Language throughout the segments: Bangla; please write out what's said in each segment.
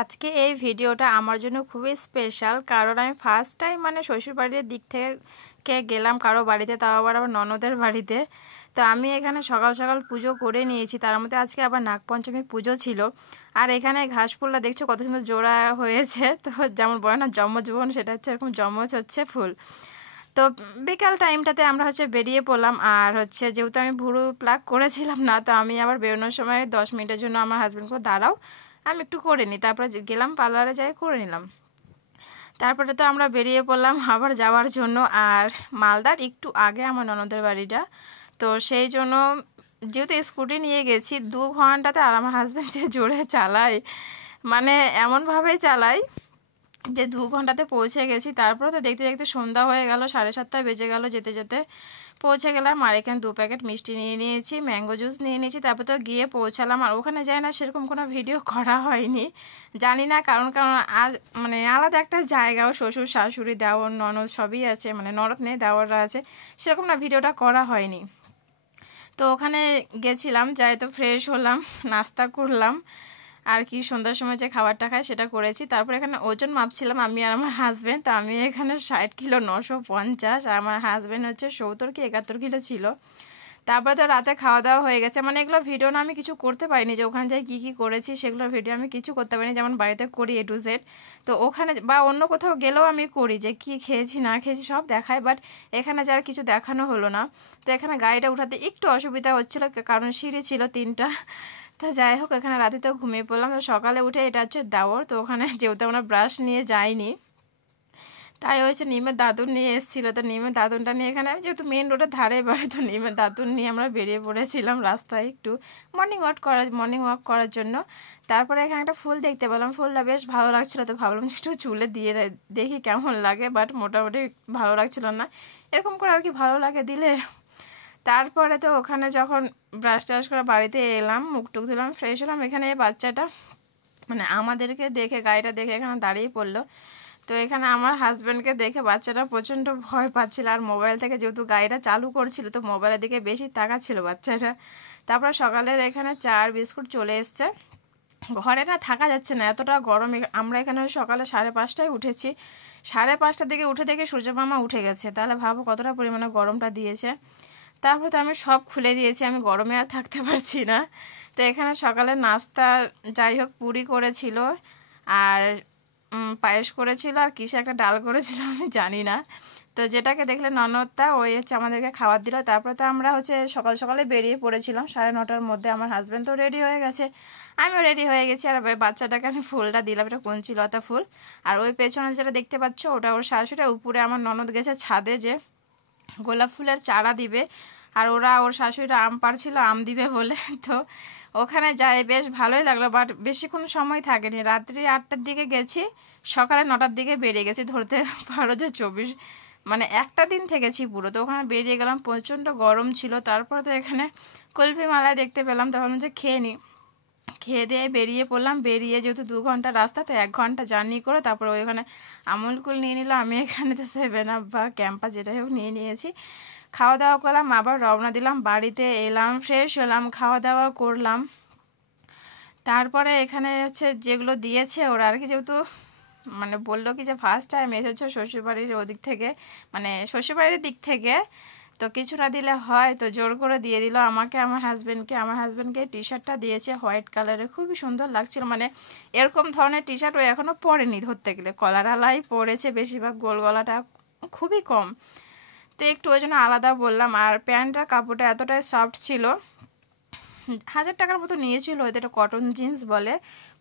আজকে এই ভিডিওটা আমার জন্য খুবই স্পেশাল, কারণ আমি ফার্স্ট টাইম শ্বশুরবাড়ির দিক থেকে গেলাম কারো বাড়িতে, তাও আবার আমার ননদের বাড়িতে। তো আমি এখানে সকাল সকাল পুজো করে নিয়েছি, তার মধ্যে আজকে আবার নাগপঞ্চমী পুজো ছিল। আর এখানে ঘাস ফুলটা দেখছো কত সুন্দর জোড়া হয়েছে, তো যেমন বলে না যমজ বোন, সেটা হচ্ছে এরকম যমজ হচ্ছে ফুল। তো বিকাল টাইমটাতে আমরা বেরিয়ে পড়লাম। আর যেহেতু আমি ভুরু প্লাক করেছিলাম না, তো আমি আবার বেরোনোর সময় 10 মিনিটের জন্য আমার হাজব্যান্ডকে দাঁড়াও, আমি একটু করে নিই, তারপরে গেলাম পার্লারে যাই করে নিলাম। তারপরে তো আমরা বেরিয়ে পড়লাম আবার যাওয়ার জন্য। আর মালদার একটু আগে আমার ননদের বাড়িটা, তো সেই জন্য যেহেতু স্কুটি নিয়ে গেছি 2 ঘন্টাতে, আর আমার হাজব্যান্ড যে জোরে চালায়, এমনভাবে চালায় যে 2 ঘন্টাতে পৌঁছে গেছি। তারপরে তো দেখতে দেখতে সন্ধ্যা হয়ে গেল, 7:30 বেজে গেল, যেতে যেতে পৌঁছে গেলাম। আর এখানে 2 প্যাকেট মিষ্টি নিয়ে নিয়েছি, ম্যাঙ্গো জুস নিয়ে নিয়েছি। তারপর তো গিয়ে পৌঁছালাম। আর ওখানে যাই না সেরকম কোনো ভিডিও করা হয়নি, জানি না কারণ আজ আলাদা একটা জায়গাও, শ্বশুর শাশুড়ি দেওর ননদ সবই আছে, ননদ নেই দেওররা আছে, সেরকম না ভিডিওটা করা হয়নি। তো ওখানে গেছিলাম, যাই তো ফ্রেশ হলাম, নাস্তা করলাম, আর কি সন্ধ্যার সময় যে খাবারটা খাই সেটা করেছি। তারপর এখানে ওজন মাপছিলাম আমি আর আমার হাজব্যান্ড। তো আমি এখানে 60 কিলো 950, আর আমার হাজব্যান্ড 70 কি 71 কিলো ছিল। তারপরে তো রাতে খাওয়া দাওয়া হয়ে গেছে। এগুলো ভিডিও না আমি কিছু করতে পারিনি, যে ওখানে যাই কী কী করেছি সেগুলো ভিডিও আমি কিছু করতে পারিনি, যেমন বাড়িতে করি A to Z। তো ওখানে বা অন্য কোথাও গেলেও আমি করি, যে কি খেয়েছি না খেয়েছি সব দেখাই, বাট এখানে যার কিছু দেখানো হলো না। তো এখানে গাড়িটা উঠাতে একটু অসুবিধা হচ্ছিলো, কারণ সিঁড়ি ছিল 3টা। তো যাই হোক, এখানে রাতে তো ঘুমিয়ে পড়লাম। তো সকালে উঠে এটা হচ্ছে দেওর, তো ওখানে যেহেতু আমরা ব্রাশ নিয়ে যাইনি, তাই নিমের দাদুন নিয়ে এসেছিলো। তো নিমের দাদুনটা নিয়ে এখানে যেহেতু মেন রোডের ধারে বাড়ি, তো নিমের দাদুন নিয়ে আমরা বেরিয়ে পড়েছিলাম রাস্তায় একটু মর্নিং ওয়াক করার জন্য। তারপরে এখানে একটা ফুল দেখতে পেলাম, ফুলটা বেশ ভালো লাগছিলো, তো ভাবলাম একটু চুলে দিয়ে দেখি কেমন লাগে, বাট মোটামুটি ভালো লাগছিল না, এরকম করে আর কি ভালো লাগে দিলে। তারপরে তো ওখানে যখন ব্রাশ ট্রাশ করে বাড়িতে এলাম, মুখ টুক ধুলাম, ফ্রেশ হলাম, এখানে এই বাচ্চাটা আমাদেরকে দেখে, গাড়িটা দেখে এখানে দাঁড়িয়ে পড়লো। তো এখানে আমার হাজব্যান্ডকে দেখে বাচ্চাটা প্রচণ্ড ভয় পাচ্ছিল, আর মোবাইল থেকে যেহেতু গাড়িটা চালু করছিল, তো মোবাইলের দিকে বেশি তাকাচ্ছিল বাচ্চাটা। তারপর সকালের এখানে চা আর বিস্কুট চলে এসছে। ঘরে না থাকা যাচ্ছে না, এতটা গরম। আমরা এখানে সকালে 5:30টায় উঠেছি, 5:30টার দিকে উঠে দেখে সূর্যমামা উঠে গেছে, তাহলে ভাবো কতটা পরিমাণে গরমটা দিয়েছে। তারপর তো আমি সব খুলে দিয়েছি, আমি গরমে আর থাকতে পারছি না। তো এখানে সকালে নাস্তা যাই হোক পুরি করেছিল, আর পায়েস করেছিল, আর কিসে একটা ডাল করেছিল আমি জানি না। তো যেটাকে দেখলে ননদটা ওই আমাদেরকে খাবার দিল। তারপরে তো আমরা সকাল সকালে বেরিয়ে পড়েছিলাম 9:30টার মধ্যে। আমার হাজব্যান্ড তো রেডি হয়ে গেছে, আমিও রেডি হয়ে গেছি। আর বাচ্চাটাকে আমি ফুলটা দিলাম, এটা কঞ্চিলতা ফুল। আর ওই পেছনে যেটা দেখতে পাচ্ছ ওটা ওর শাশুড়ি। উপরে আমার ননদ গেছে ছাদে, যে গোলাপ ফুলের চারা দিবে, আর ওর শাশুড়িরা আম পাড়ছিল আম দিবে বলে। তো ওখানে যাই বেশ ভালোই লাগলো, বাট বেশিক্ষণ সময় থাকেনি, রাত্রি 8টার দিকে গেছি, সকালে 9টার দিকে বেরিয়ে গেছি, ধরতে পারো যে 24 একটা দিন থেকেছি পুরো। তো ওখানে বেরিয়ে গেলাম, প্রচণ্ড গরম ছিল। তারপরে তো এখানে কুলফি মালাই দেখতে পেলাম, তখন খেয়ে নিই, খেয়ে দিয়ে বেরিয়ে পড়লাম। বেরিয়ে যেহেতু 2 ঘন্টা রাস্তা, তো 1 ঘন্টা জার্নি করে তারপরে ওইখানে আমুল কুল নিয়ে নিলাম, আমি এখানে তো 7 আপ বা ক্যাম্পা যেটাই হোক নিয়ে নিয়েছি। খাওয়া দাওয়া করলাম, আবার রওনা দিলাম, বাড়িতে এলাম, ফ্রেশ হলাম, খাওয়া দাওয়া করলাম। তারপরে এখানে যেগুলো দিয়েছে ওরা আর কি, যেহেতু বললো কি যে ফার্স্ট টাইম এসেছো শ্বশুরবাড়ির ওদিক থেকে, শ্বশুরবাড়ির দিক থেকে, তো কিছু না দিলে হয়, তো জোর করে দিয়ে দিল আমাকে, আমার হাজব্যান্ডকে টি শার্টটা দিয়েছে হোয়াইট কালারের, খুবই সুন্দর লাগছিল। এরকম ধরনের টি শার্ট ও এখনও পরেনি, ধরতে গেলে কলারালাই পরেছে বেশিরভাগ, গোল গলাটা খুবই কম, তো একটু ওই জন্য আলাদা বললাম। আর প্যান্টটার কাপড়টা এতটাই সফট ছিল, 1000 টাকার মতো নিয়েছিল, ওদের একটা কটন জিন্স বলে,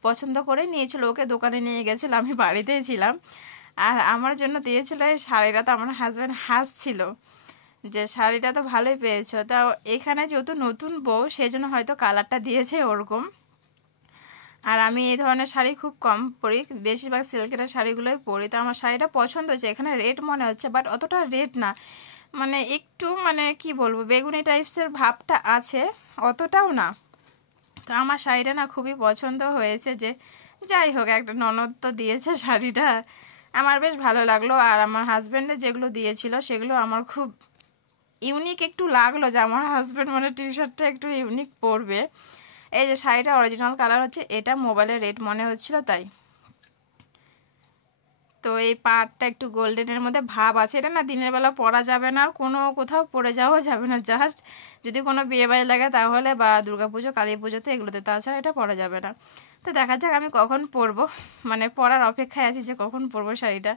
পছন্দ করে নিয়েছিল, ওকে দোকানে নিয়ে গেছিল, আমি বাড়িতেই ছিলাম। আর আমার জন্য দিয়েছিল এই শাড়িটা। তো আমার হাজব্যান্ড হাসছিল যে শাড়িটা তো ভালোই পেয়েছো। তা এখানে যেহেতু নতুন বউ, সেই জন্য হয়তো কালারটা দিয়েছে ওরকম। আর আমি এই ধরনের শাড়ি খুব কম পরি, বেশিরভাগ সিল্কের শাড়িগুলোই পরি। তো আমার শাড়িটা পছন্দ হয়েছে, এখানে রেড মনে হচ্ছে, বাট অতটা রেড না, একটু কি বলবো বেগুনি টাইপসের ভাবটা আছে, অতটাও না। তো আমার শাড়িটা না খুবই পছন্দ হয়েছে, যে যাই হোক একটা ননদ তো দিয়েছে শাড়িটা, আমার বেশ ভালো লাগলো। আর আমার হাজব্যান্ডে যেগুলো দিয়েছিল সেগুলো আমার খুব ইউনিক একটু লাগলো, যে আমার হাজব্যান্ড টি শার্টটা একটু ইউনিক পরবে। এই যে শাড়িটা অরিজিনাল কালার হচ্ছে, এটা মোবাইলের রেট মনে হচ্ছিল তাই। তো এই পাড়টা একটু গোল্ডেনের মধ্যে ভাব আছে, এটা না দিনের বেলা পরা যাবে না, কোনো কোথাও পরে যাওয়া যাবে না, জাস্ট যদি কোনো বিয়ে বাড়ি লাগে তাহলে, বা দুর্গাপুজো কালী পুজোতে এগুলোতে, তাছাড়া এটা পরা যাবে না। তো দেখা যাক আমি কখন পরবো, মানে পরার অপেক্ষায় আছি যে কখন পরবো শাড়িটা।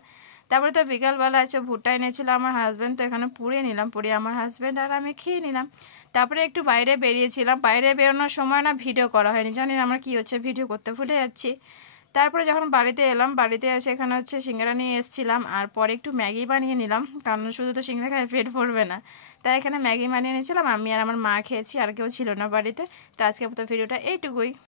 তারপরে তো বিকালবেলা আছে ভুট্টা এনেছিল আমার হাজব্যান্ড, তো এখানে পুড়িয়ে নিলাম, পুড়িয়ে আমার হাজব্যান্ড আর আমি খেয়ে নিলাম। তারপরে একটু বাইরে বেরিয়েছিলাম, বাইরে বেরোনোর সময় না ভিডিও করা হয়নি, জানি না আমার কী হচ্ছে, ভিডিও করতে ভুলে যাচ্ছি। তারপরে যখন বাড়িতে এলাম, বাড়িতে এসে এখানে হচ্ছে সিঙ্গারা নিয়ে এসেছিলাম, আর পরে একটু ম্যাগি বানিয়ে নিলাম, কারণ শুধু তো সিঙ্গারা খায় পেট ভরবে না, তাই এখানে ম্যাগি বানিয়ে নিয়েছিলাম। আমি আর আমার মা খেয়েছি, আর কেউ ছিল না বাড়িতে। তো আজকের মতো ভিডিওটা এইটুকুই।